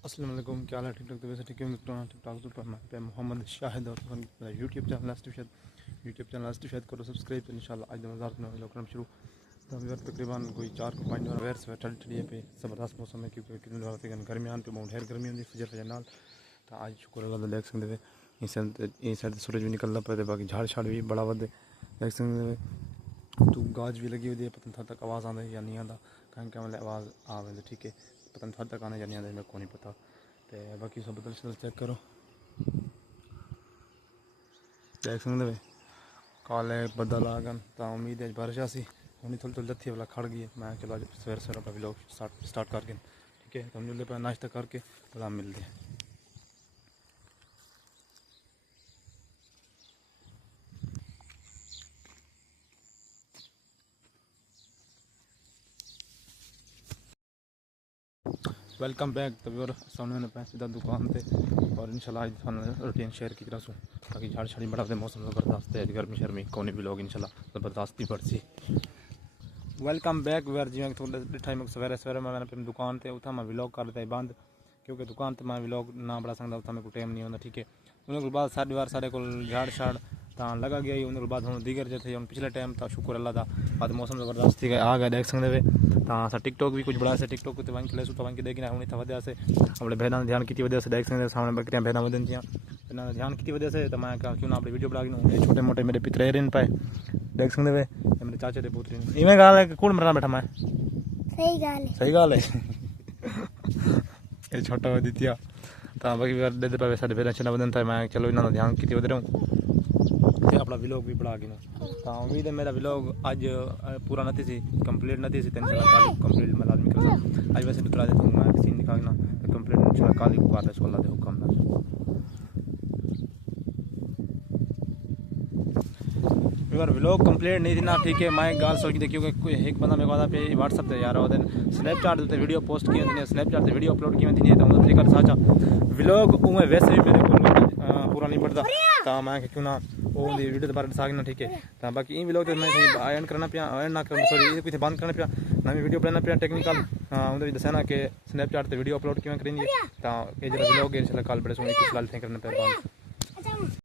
अस्सलाम वालेकुम, क्या हाल है? ठीक ठाक? तो वैसे ठीक है। टिकटॉक पर मैं पे मोहम्मद शाहिद और मेरा यूट्यूब चैनल लास्ट शायद करो सब्सक्राइब। तो इंशाल्लाह आज 2009 शुरू। तो अभी वक्त तकरीबन कोई 4 को 5 वेयर से ठंडी पे ज़बरदस्त मौसम है क्योंकि गर्मियान पे बहुत ढेर गर्मी होती फजर नाल। तो आज शुक्र अल्लाह देख सकते इस साइड सूरज भी निकलना पे बाकी झाड़ छाड़ भी बड़ा वध देख सकते। तो गाज भी लगी हुई है, पता नहीं तक आवाज़ आती या नहीं आता कहीं क्या मतलब आवाज़ आवे तो ठीक है, पता नहीं तक आने या नहीं आते मेरे को नहीं पता। तो बाकी सब बदल चेक करो देख सकते काले बदल आ गए। तो उम्मीद है बारिश आसी हूँ थोड़ी थोड़ी लत्थी वाला खड़ गई है। मैं चलो आज सवेरे सवेरे अपना व्लॉग स्टार्ट करके ठीक है। तो हम जल्दी नाश्ता करके भला मिलते हैं। Welcome back. तभी और सामने पैसे दुकान पे और इंशाल्लाह आज रूटीन शेयर की तरह सो ताकि झाड़ छाड़ी बड़ा मौसम ज़बरदस्त है। गर्मी शर्मी कोने भी लोग इंशाल्लाह ज़बरदस्ती पड़सी। वेलकम बैक वेर जिवें थोड़ा डिठा सवेरे सवेरे मैं दुकान पर उतना मैं व्लॉग कर देता बंद क्योंकि दुकान पर मैं व्लॉग ना बढ़ा सकता उतना मेरे को टाइम नहीं होता ठीक है। उन्होंने बाद साढ़े बार साढ़े को झाड़ छाड़ तो लगा गया ही उन्होंने बाद हम दीगर जो थे पिछले टाइम तो शुक्र अल्लाह का बाद मौसम ज़बरदस्त थी आ गया देख सकते वे। तो टिकटॉक भी कुछ बड़ा से टिकटॉक को वहीं ले तो वहीं देखना हूँ वजह से अपने बहना ध्यान की वजह से देख सकते सामने बकरियाँ बहना वजन थी ध्यान की वजह से। तो मैं क्यों ना अपनी वीडियो बना के छोटे मोटे मेरे पितरे इन पाए देख सकते वे मेरे चाचे के पुत्री इवें गाल है कौन मरना बैठा मैं सही गाल है ये छोटा दितिया। तो बाकी दे पावे साढ़े फिर अच्छा वजन था मैं चलो इन्होंने ध्यान की वजह रहूँ अपना व्लॉग भी बढ़ा गया। तो उम्मीद है मेरा व्लॉग आज पूरा नहीं सी कंप्लीट नहीं सी 3 साल कंप्लीट मैं लाजमी कर आज वैसे बता देता हूँ मैं सीन दिखाना तो कंप्लीट इंशाल्लाह काली को आता है अल्लाह दे हुक्म ना। अगर व्लॉग कंप्लीट नहीं थी ना ठीक है मैं गाल सोच के क्योंकि कोई एक बंदा मेरे को पे व्हाट्सअप पे यार वो स्नैपचैट पे वीडियो पोस्ट की थी स्नैपचैट पे वीडियो अपलोड की थी तो उन्होंने तरीका साचा व्लॉग उमें वैसे भी मेरे को पूरा नहीं पड़ता। तो मैं क्यों ना वो वीडियो दोबारा सागना ठीक है। तो बाकी इन व्लॉग मैं एंड करना पिया एंड ना कर सॉरी कुछ बंद करना पिया ना वीडियो बनाना पिया टेक्निकल उन्हें दसाना कि स्नैपचैट पे वीडियो अपलोड क्यों करेंगे। तो ये जरा व्लॉग इंशाल्लाह कल बड़े सोने कुछ लाल थे करना पिया।